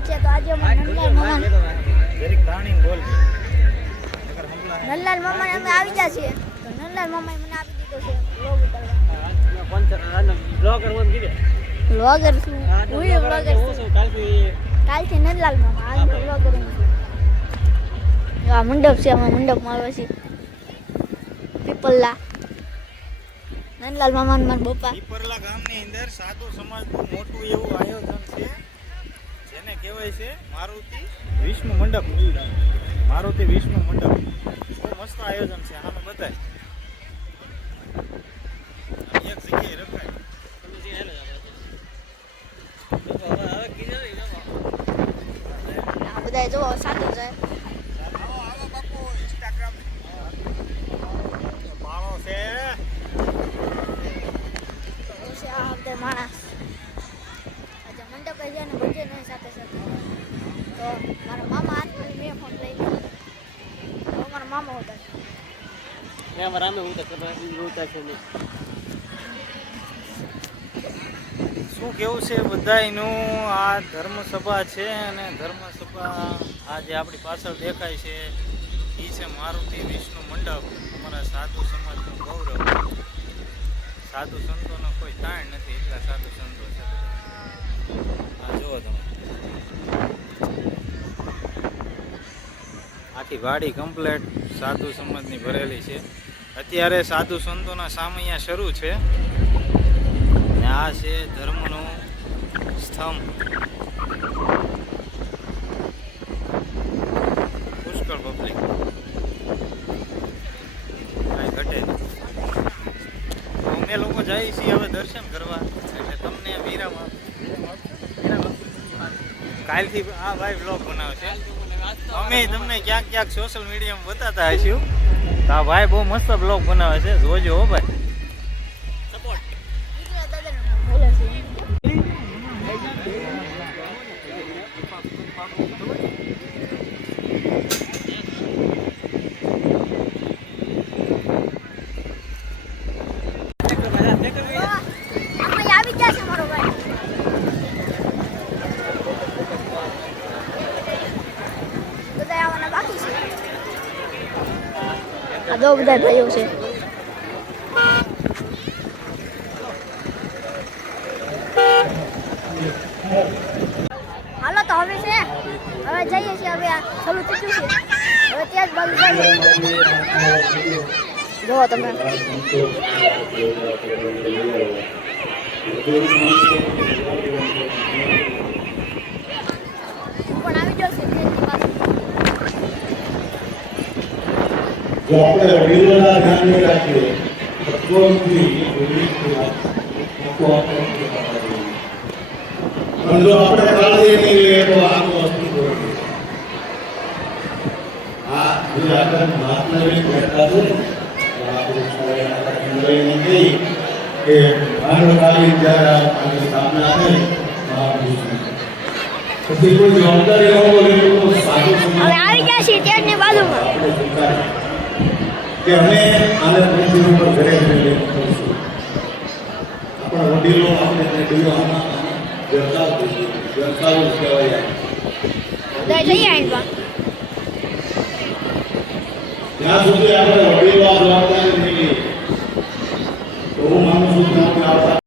સ્વાગત છે. તો આજે અમે નંદલાલ મામા અમે આવી ગયા છીએ. તો નંદલાલ મામાએ મને આપી દીધો છે વ્લોગ ઉતારવા. વ્લોગર છું હું વ્લોગર છું. કાલથી નંદલાલ મામા આજ વ્લોગર છું. આ મંડપ છે, અમે મંડપમાં આવ્યા છીએ. પીપલ્લા નંદલાલ મામા અને મારા પપ્પા. પીપરલા ગામની અંદર સાધુ સમાજનું મોટું એવું આયોજન છે જેને કહેવાય છે મારુતિ વિષ્ણુ મંડપ. મારુતિ વિષ્ણુ મંડપ બહુ મસ્ત આયોજન છે. આને બધાય એક જગ્યાએ રખાય. આ બધા જોવો સાધુ છે. બાપુ ઇન્સ્ટાગ્રામ માણો છે. આ બધા માણસ આજે મંડપે છે ને બધે ને સાથે સાથે. તો મારા મામા હાથમાં મેં ફોન લઈ લીધો. તો મારા મામા હોતા શું કેવું છે બધાયનું? આ ધર્મસભા છે અને ધર્મસભા આ જે આપણી પાછળ દેખાય છે એ છે મારુતિ વિષ્ણુ મંડપ. અમારા સાધુ સમાજનું ગૌરવ. સાધુ સંતોનો કોઈ તાણ નથી, એટલા સાધુ સંતો છે. આ જુઓ તમે, આખી વાડી કમ્પ્લેટ સાધુ સમાજની ભરેલી છે. અત્યારે સાધુ સંતોના સામૈયા શરૂ છે. આ છે ધર્મનો સ્તંભ. પુષ્કળ પબ્લિક, કાંઈ ઘટે નહીં. અમે લોકો જઈએ છીએ હવે દર્શન કરવા, એટલે તમને વિરામ કાલથી આ ભાઈ બ્લોગ બનાવે છે. અમે તમને ક્યાંક ક્યાંક સોશિયલ મીડિયામાં બતાતા હશું. તો આ ભાઈ બહુ મસ્ત બ્લોગ બનાવે છે, જોજો હો ભાઈ. દો બધા ભાઈઓ છે. હાલો તો હવે છે, હવે જઈએ છીએ. હવે આ ચાલુ થઈ ગયું છે. હવે ત્યાં જ બાજુ જઈએ. જોવો તમે પણ આવી ગયો છે. જો આપણે વડીલોના ધ્યાનને રાખીએ પણ જો આપણે કાળજી નહીં લઈએ તો આનું અસ્તિત્વ નથી. આ જે આપણે મહાત્મા કહેતા છે આપણે કહી કે માનવકાલીન જ્યારે આની સ્થાપના થઈ પછી કોઈ જવાબદારી ન બોલે તો સાધુ હવે આવી ગયા છે ત્યાંની બાજુમાં. કે અમે આને પૃથ્વી ઉપર ઘરે ઘરે કરીશું. આપણા વડીલો આપણે દીવામાં વ્યવસાય કહેવાય. જ્યાં સુધી આપણે વડીલો આ જવાબદારી નહીં લઈએ તો હું માનું છું કે આપણે આવતા